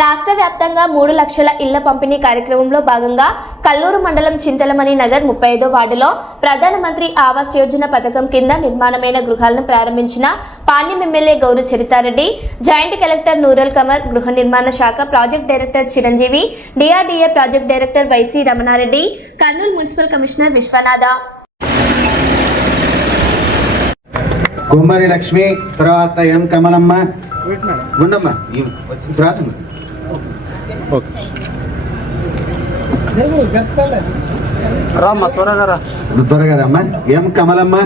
రాష్ట్ర వ్యాప్తంగా మూడు లక్షల ఇళ్ళ పంపిణీ కార్యక్రమంలో భాగంగా కల్లూరు మండలం చింతలమణి నగర్ ముప్పై ఐదో వార్డులో ప్రధానమంత్రి ఆవాస్ యోజన పథకం కింద నిర్మాణమైన గృహాలను ప్రారంభించిన Panyam MLA Gouru Charitha Reddy joint collector Noorul Qamar గృహ నిర్మాణ శాఖ project director Chiranjeevi DRDA project director YC Ramana Reddy Kurnool municipal commissioner Viswanatha. Kummari Lakshmi తర్వాత ఎం కమలమ్మ. ఉండమ్మ ఈ తర్వాత రామ్మా త్వరగా రా. త్వరగా రమ్మ ఎం కమలమ్మ?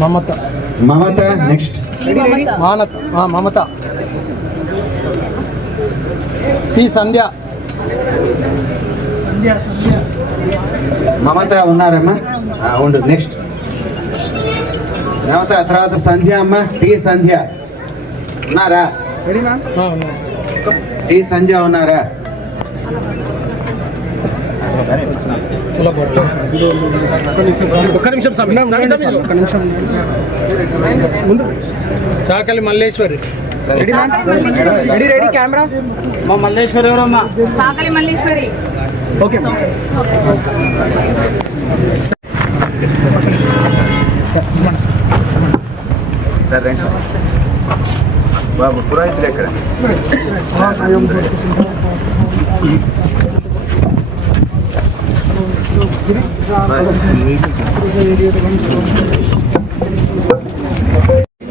మమత. మమత నెక్స్ట్ మానత. ఆ, మమత. పి సంధ్య. మమత ఉన్నారమ్మా? ఆ, ఉండు నెక్స్ట్ మమత తర్వాత సంధ్య అమ్మ. టి సంధ్య. ఉన్నారా. టి సంధ్య ఉన్నారా. ఒక్క నిమిషం ఒక్క Chakali Malleswari ready ready camera మా మల్లేశ్వరి ఎవరమ్మా సాకలి మల్లీశ్వరి ఓకే సార్ రండి బాబు పురోహితులు ఎక్కడ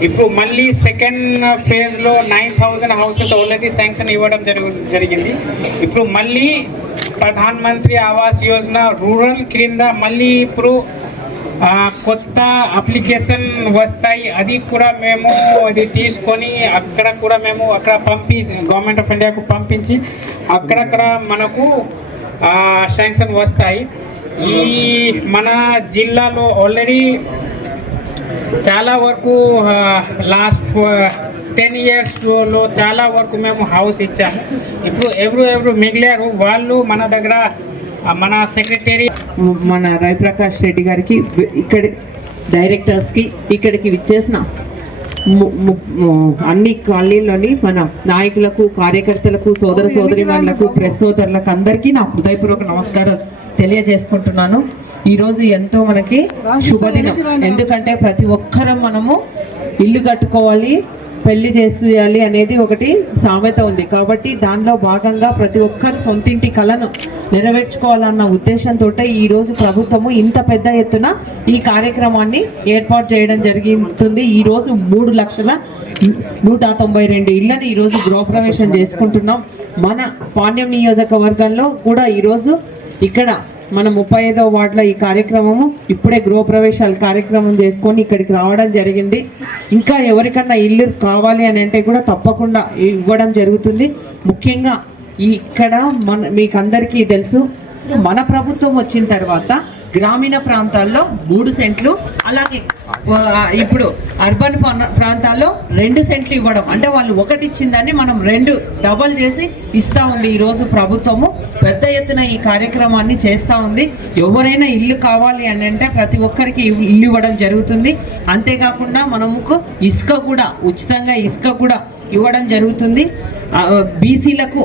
ఇప్పుడు మళ్ళీ సెకండ్ ఫేజ్లో nine thousand houses already sanction ఇవ్వడం జరిగింది. ఇప్పుడు మళ్ళీ ప్రధాన్ మంత్రి ఆవాస్ యోజన రూరల్ క్రింద మళ్ళీ ఇప్పుడు కొత్త అప్లికేషన్ వస్తాయి అది కూడా మేము అది తీసుకొని అక్కడ కూడా మేము అక్కడ పంపి గవర్నమెంట్ ఆఫ్ ఇండియాకు పంపించి అక్కడక్కడ మనకు శాంక్షన్ వస్తాయి. ఈ మన జిల్లాలో ఆల్రెడీ చాలా వరకు లాస్ట్ టెన్ ఇయర్స్లో చాలా వరకు మేము హౌస్ ఇచ్చాము. ఇప్పుడు ఎవరు ఎవరు మిగిలారు వాళ్ళు మన దగ్గర మన సెక్రటరీ మన రవిప్రకాష్ రెడ్డి గారికి ఇక్కడ డైరెక్టర్స్కి ఇక్కడికి విచ్చేసిన అన్ని కాలనీలోని మన నాయకులకు కార్యకర్తలకు సోదర సోదరి ప్రెస్ సోదరులకు అందరికీ నా హృదయపూర్వక నమస్కారం తెలియజేసుకుంటున్నాను. ఈ రోజు ఎంతో మనకి శుభదినం. ఎందుకంటే ప్రతి ఒక్కరం మనము ఇల్లు కట్టుకోవాలి పెళ్ళి చేసేయాలి అనేది ఒకటి సామెత ఉంది. కాబట్టి దానిలో భాగంగా ప్రతి ఒక్కరు సొంతింటి కళను నెరవేర్చుకోవాలన్న ఉద్దేశంతో ఈరోజు ప్రభుత్వము ఇంత పెద్ద ఎత్తున ఈ కార్యక్రమాన్ని ఏర్పాటు చేయడం జరుగుతుంది ఈరోజు మూడు లక్షల నూట తొంభై రెండు ఇళ్ళను ఈరోజు గృహప్రవేశం చేసుకుంటున్నాం. మన పాణ్యం నియోజకవర్గంలో కూడా ఈరోజు ఇక్కడ మన ముప్పై ఐదో వార్డులో ఈ కార్యక్రమము ఇప్పుడే గృహప్రవేశాల కార్యక్రమం చేసుకొని ఇక్కడికి రావడం జరిగింది. ఇంకా ఎవరికన్నా ఇల్లు కావాలి అని అంటే కూడా తప్పకుండా ఇవ్వడం జరుగుతుంది. ముఖ్యంగా ఇక్కడ మన మీకు అందరికీ తెలుసు మన ప్రభుత్వం వచ్చిన తర్వాత గ్రామీణ ప్రాంతాల్లో మూడు సెంట్లు అలాగే ఇప్పుడు అర్బన్ ప్రాంతాల్లో రెండు సెంట్లు ఇవ్వడం. అంటే వాళ్ళు ఒకటి ఇచ్చిందని మనం రెండు డబల్ చేసి ఇస్తా ఉంది ఈరోజు ప్రభుత్వము. పెద్ద ఎత్తున ఈ కార్యక్రమాన్ని చేస్తూ ఉంది. ఎవరైనా ఇల్లు కావాలి అని అంటే ప్రతి ఒక్కరికి ఇల్లు ఇవ్వడం జరుగుతుంది. అంతేకాకుండా మనముకు ఇసుక కూడా ఉచితంగా ఇసుక కూడా ఇవ్వడం జరుగుతుంది. బీసీలకు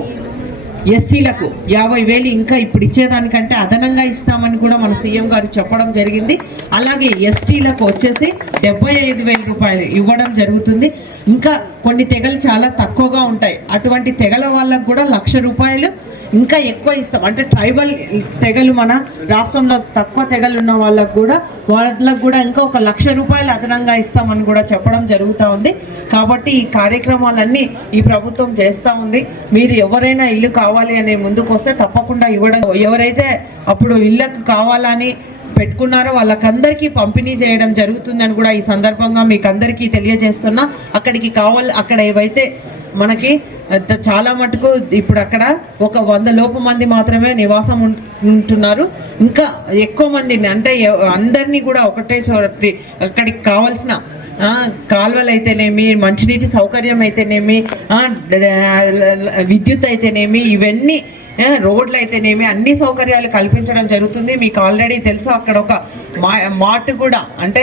ఎస్సీలకు యాభై వేలు ఇంకా ఇప్పుడు ఇచ్చేదానికంటే అదనంగా ఇస్తామని కూడా మన సీఎం గారు చెప్పడం జరిగింది. అలాగే ఎస్టీలకు వచ్చేసి డెబ్బై ఐదు వేల రూపాయలు ఇవ్వడం జరుగుతుంది. ఇంకా కొన్ని తెగలు చాలా తక్కువగా ఉంటాయి. అటువంటి తెగల వాళ్ళకు కూడా లక్ష రూపాయలు ఇంకా ఎక్కువ ఇస్తాం. అంటే ట్రైబల్ తెగలు మన రాష్ట్రంలో తక్కువ తెగలు ఉన్న వాళ్ళకు కూడా వాళ్ళకు కూడా ఇంకా ఒక లక్ష రూపాయలు అదనంగా ఇస్తామని కూడా చెప్పడం జరుగుతూ ఉంది. కాబట్టి ఈ కార్యక్రమాలన్నీ ఈ ప్రభుత్వం చేస్తూ ఉంది. మీరు ఎవరైనా ఇల్లు కావాలి అనే ముందుకు వస్తే తప్పకుండా ఇవ్వడం ఎవరైతే అప్పుడు ఇళ్ళకు కావాలని పెట్టుకున్నారో వాళ్ళకందరికీ పంపిణీ చేయడం జరుగుతుందని కూడా ఈ సందర్భంగా మీకు అందరికీ తెలియజేస్తున్నా. అక్కడికి కావాలి అక్కడ ఏవైతే మనకి చాలా మటుకు ఇప్పుడు అక్కడ ఒక వంద లోపు మంది మాత్రమే నివాసం ఉంటున్నారు. ఇంకా ఎక్కువ మందిని అంటే అందరినీ కూడా ఒకటే చోటి అక్కడికి కావాల్సిన కాలువలు అయితేనేమి మంచినీటి సౌకర్యం అయితేనేమి విద్యుత్ అయితేనేమి ఇవన్నీ రోడ్లు అయితేనేమి అన్ని సౌకర్యాలు కల్పించడం జరుగుతుంది. మీకు ఆల్రెడీ తెలుసు అక్కడ ఒక మా మార్ట్ కూడా అంటే